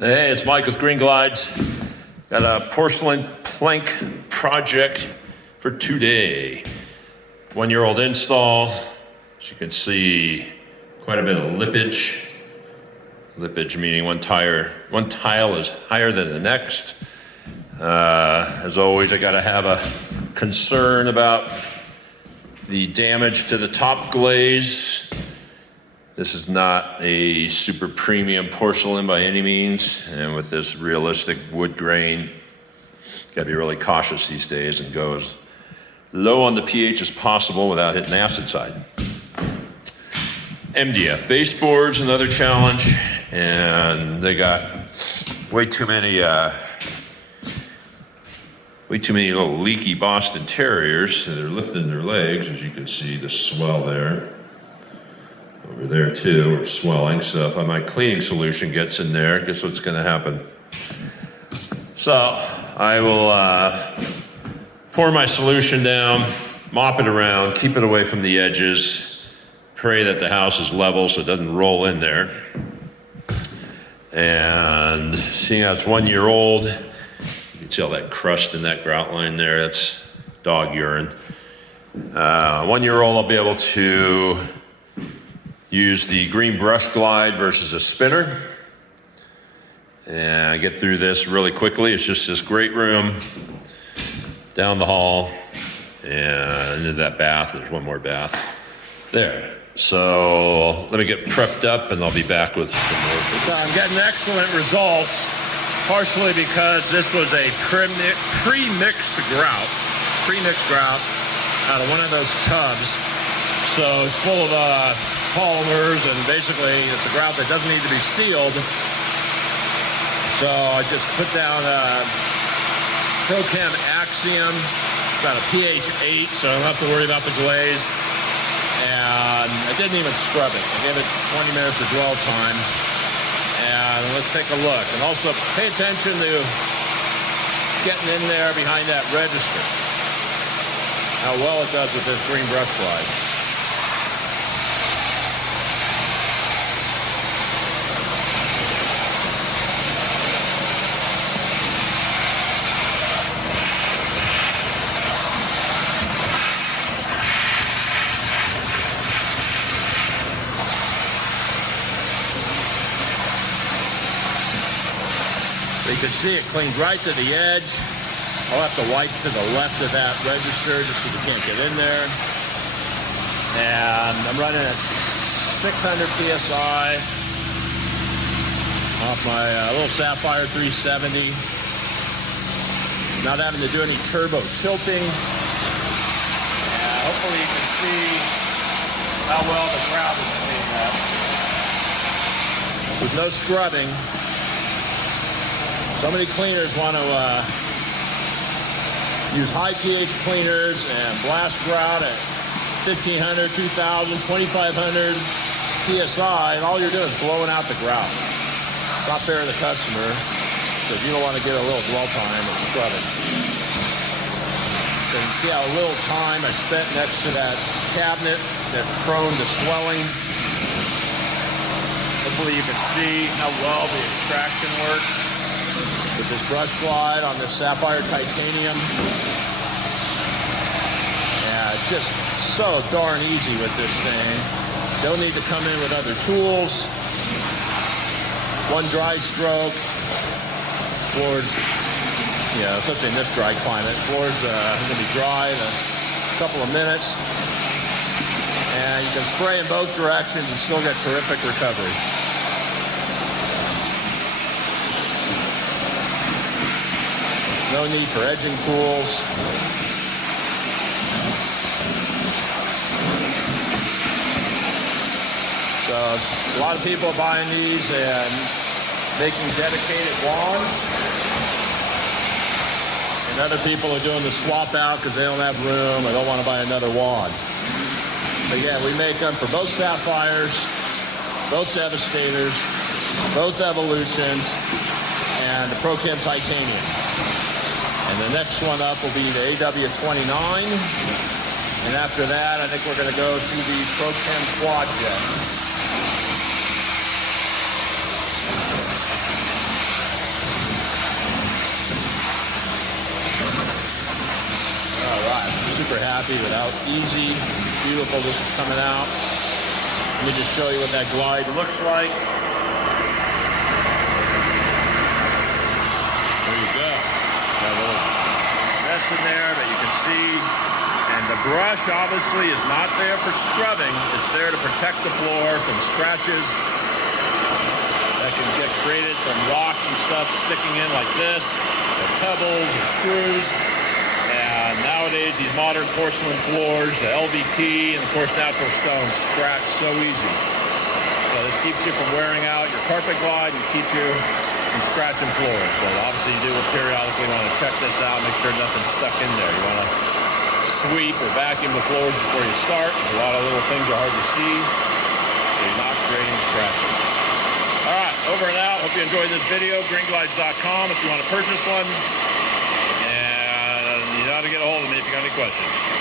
Hey, it's Mike with Green Glides. Got a porcelain plank project for today. 1-year-old install. As you can see, quite a bit of lippage. Lippage meaning one tile is higher than the next. As always, I gotta have a concern about the damage to the top glaze. This is not a super premium porcelain by any means, and with this realistic wood grain, gotta be really cautious these days and go as low on the pH as possible without hitting the acid side. MDF baseboards, another challenge, and they got way too many little leaky Boston Terriers, so they're lifting their legs, as you can see the swell there. Over there too, we're swelling, so if my cleaning solution gets in there, guess what's gonna happen? So I will pour my solution down, mop it around, keep it away from the edges, pray that the house is level so it doesn't roll in there. And seeing how it's 1 year old, you can see all that crust in that grout line there, that's dog urine. 1 year old, I'll be able to use the green brush glide versus a spinner. And I get through this really quickly. It's just this great room, down the hall, and into that bath. There's one more bath there. So let me get prepped up and I'll be back with some more. I'm getting excellent results, partially because this was a pre-mixed grout out of one of those tubs. So it's full of polymers, and basically it's a grout that doesn't need to be sealed. So I just put down Prochem Axiom, got a pH 8, so I don't have to worry about the glaze. And I didn't even scrub it. I gave it 20 minutes of dwell time. And let's take a look. And also pay attention to getting in there behind that register. How well it does with this green brush glide. You can see it cleaned right to the edge. I'll have to wipe to the left of that register just so you can't get in there. And I'm running at 600 PSI off my little Sapphire 370. Not having to do any turbo tilting. And hopefully you can see how well the grout is cleaned up. With no scrubbing. So many cleaners want to use high pH cleaners and blast grout at 1,500, 2,000, 2,500 PSI, and all you're doing is blowing out the grout. It's not fair to the customer, because you don't want to get a little dwell time and scrub it. So you can see how little time I spent next to that cabinet that's prone to swelling. Hopefully you can see how well the extraction works with this brush glide on this Sapphire titanium. Yeah, it's just so darn easy with this thing. Don't need to come in with other tools. One dry stroke. Floors, especially in this dry climate, floors are going to be dry in a couple of minutes. And you can spray in both directions and still get terrific recovery. No need for edging tools. So a lot of people are buying these and making dedicated wands. And other people are doing the swap out because they don't have room or don't want to buy another wand. But yeah, we make them for both Sapphires, both Devastators, both Evolutions, and the Prochem Titanium. And the next one up will be the AW29. And after that, I think we're going to go to the Prochem Quad Jet. super happy with how easy and beautiful this is coming out. Let me just show you what that glide looks like. There you go. Got a little mess in there that you can see. And the brush obviously is not there for scrubbing. It's there to protect the floor from scratches that can get created from rocks and stuff sticking in like this, or pebbles or screws. And nowadays, these modern porcelain floors, the LVP and of course natural stone, scratch so easy. So this keeps you from wearing out your carpet glide and keeps you from scratching floors. So obviously you do periodically want to check this out, make sure nothing's stuck in there. You want to sweep or vacuum the floors before you start. A lot of little things are hard to see, so you're not creating scratches. All right, over and out. Hope you enjoyed this video. greenglides.com if you want to purchase one. And you know how to get a hold of me if you got any questions.